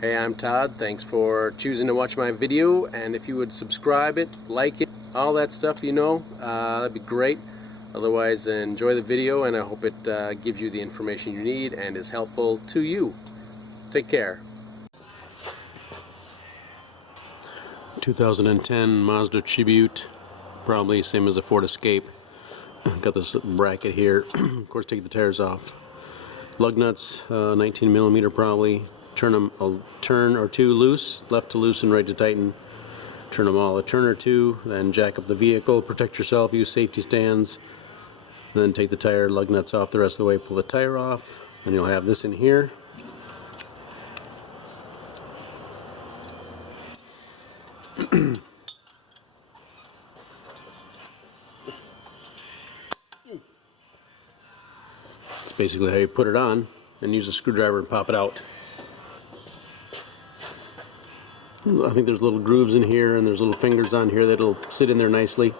Hey, I'm Todd. Thanks for choosing to watch my video, and if you would subscribe it, like it, all that stuff, that'd be great. Otherwise, enjoy the video, and I hope it gives you the information you need and is helpful to you. Take care. 2010 Mazda Tribute, probably same as a Ford Escape. Got this bracket here. Of course, take the tires off. Lug nuts, 19 millimeter probably. Turn them a turn or two loose, left to loosen, right to tighten. Turn them all a turn or two, then jack up the vehicle, protect yourself, use safety stands. Then take the tire, lug nuts off the rest of the way, pull the tire off, and you'll have this in here. It's basically how you put it on, and use a screwdriver and pop it out. I think there's little grooves in here, and there's little fingers on here that'll sit in there nicely.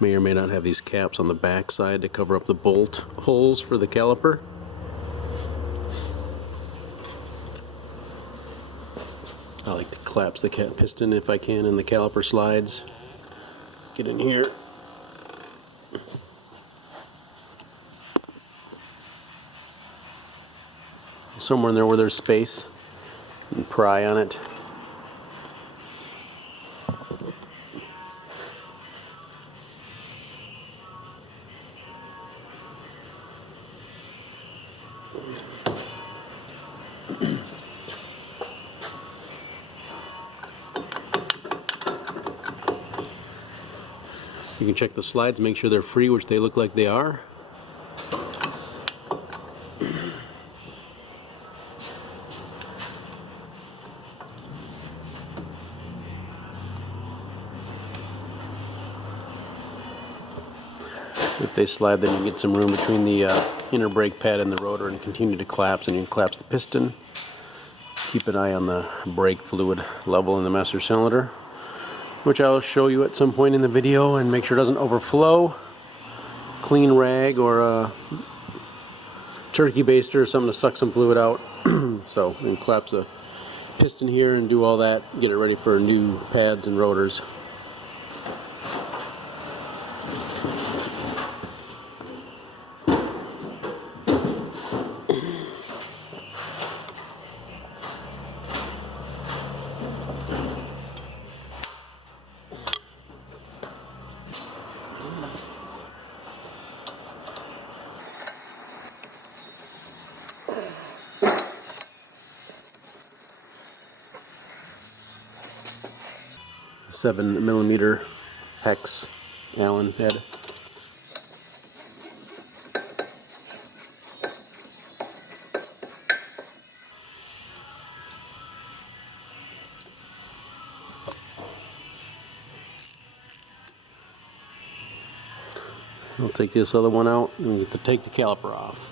May or may not have these caps on the back side to cover up the bolt holes for the caliper. I like to collapse the piston if I can, and the caliper slides. Get in here. Somewhere in there where there's space, and pry on it. You can check the slides, make sure they're free, which they look like they are. If they slide, then you can get some room between the inner brake pad and the rotor and continue to collapse, and you can collapse the piston. Keep an eye on the brake fluid level in the master cylinder, which I'll show you at some point in the video, and make sure it doesn't overflow. Clean rag or a turkey baster or something to suck some fluid out. So you can collapse the piston here and do all that, get it ready for new pads and rotors. A 7mm hex Allen head. I'll take this other one out and get to take the caliper off.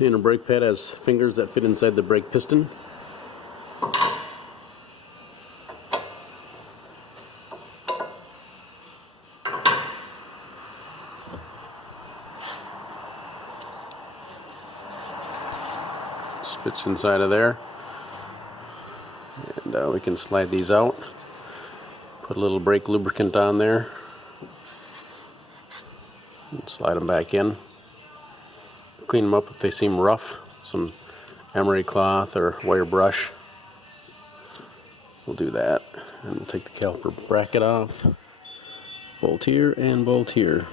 Inner brake pad has fingers that fit inside the brake piston. Fits inside of there, and we can slide these out. Put a little brake lubricant on there and slide them back in. Clean them up if they seem rough. Some emery cloth or wire brush. We'll do that, and we'll take the caliper bracket off. Bolt here and bolt here.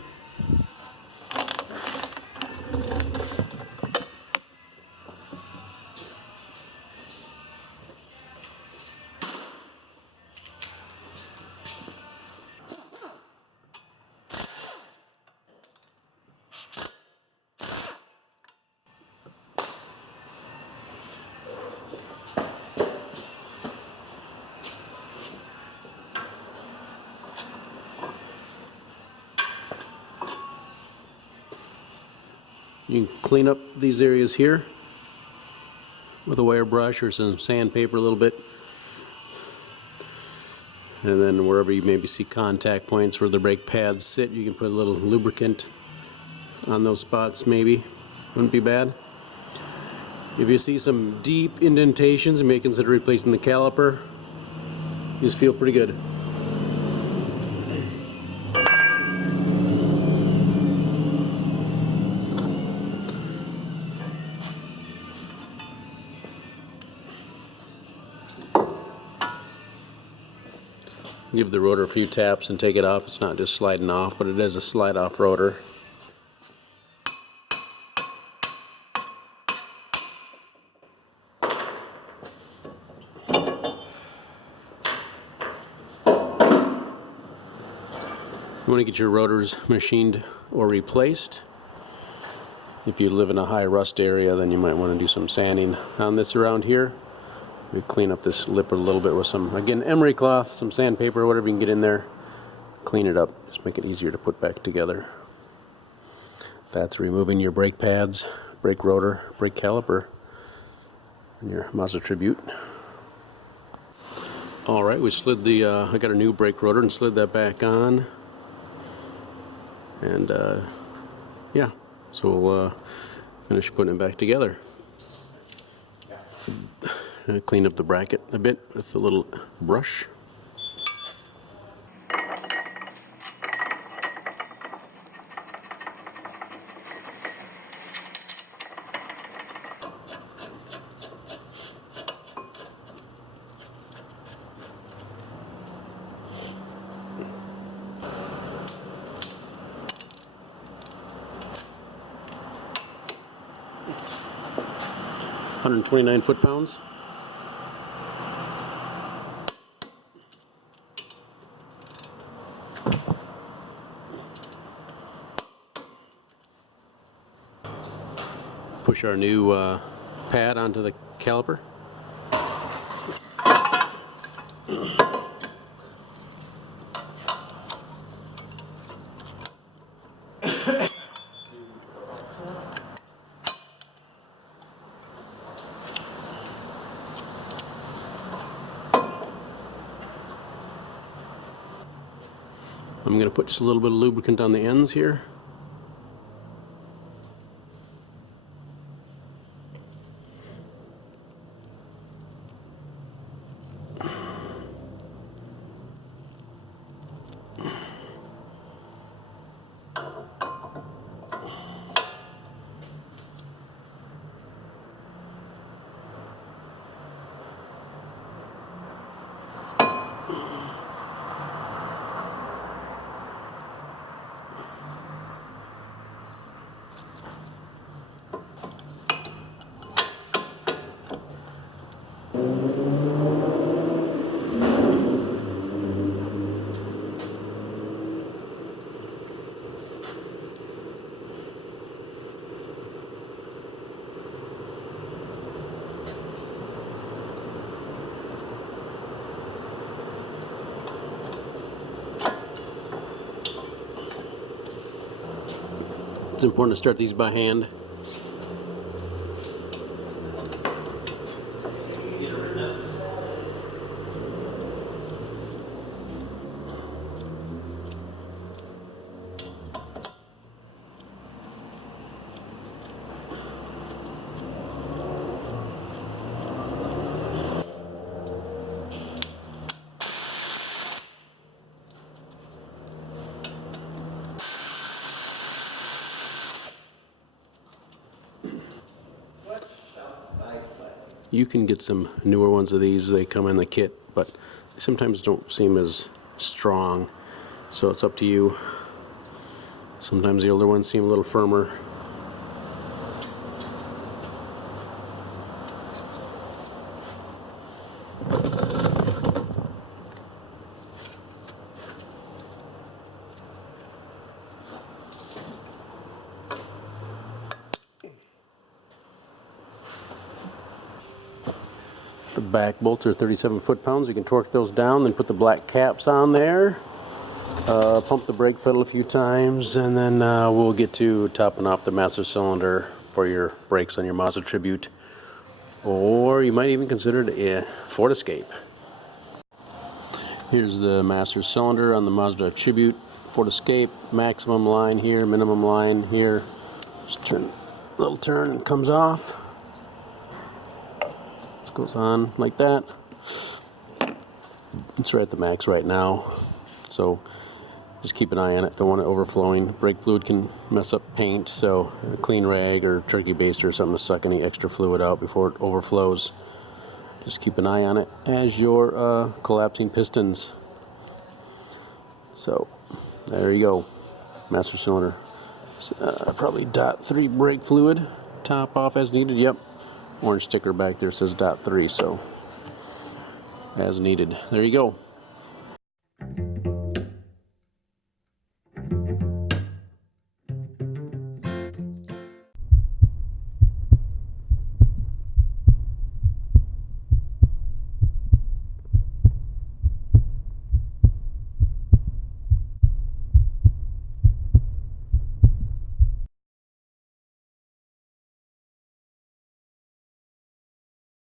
You can clean up these areas here with a wire brush or some sandpaper a little bit. And then wherever you maybe see contact points where the brake pads sit, you can put a little lubricant on those spots maybe. Wouldn't be bad. If you see some deep indentations, you may consider replacing the caliper. These feel pretty good. Give the rotor a few taps and take it off. It's not just sliding off, but it is a slide off rotor. You want to get your rotors machined or replaced. If you live in a high rust area, then you might want to do some sanding on this around here. We clean up this lip a little bit with some, again, emery cloth, some sandpaper, whatever you can get in there. Clean it up, just make it easier to put back together. That's removing your brake pads, brake rotor, brake caliper, and your Mazda Tribute. Alright, we slid the, I got a new brake rotor and slid that back on. And yeah, so we'll finish putting it back together. Clean up the bracket a bit with a little brush. $129 foot-pounds. Push our new pad onto the caliper. I'm going to put just a little bit of lubricant on the ends here. It's important to start these by hand. You can get some newer ones of these, they come in the kit, but they sometimes don't seem as strong, so it's up to you. Sometimes the older ones seem a little firmer. The back bolts are 37 foot-pounds. You can torque those down, then put the black caps on there. Pump the brake pedal a few times, and then we'll get to topping off the master cylinder for your brakes on your Mazda Tribute, or you might even consider it a Ford Escape. Here's the master cylinder on the Mazda Tribute. Ford Escape, maximum line here, minimum line here. Just turn, little turn, and comes off. Just goes on like that. It's right at the max right now, so just keep an eye on it. Don't want it overflowing. Brake fluid can mess up paint, so a clean rag or turkey baster or something to suck any extra fluid out before it overflows. Just keep an eye on it as you're collapsing pistons. So there you go, master cylinder. Probably .3 brake fluid, top off as needed. Yep, orange sticker back there says .3, so as needed. There you go.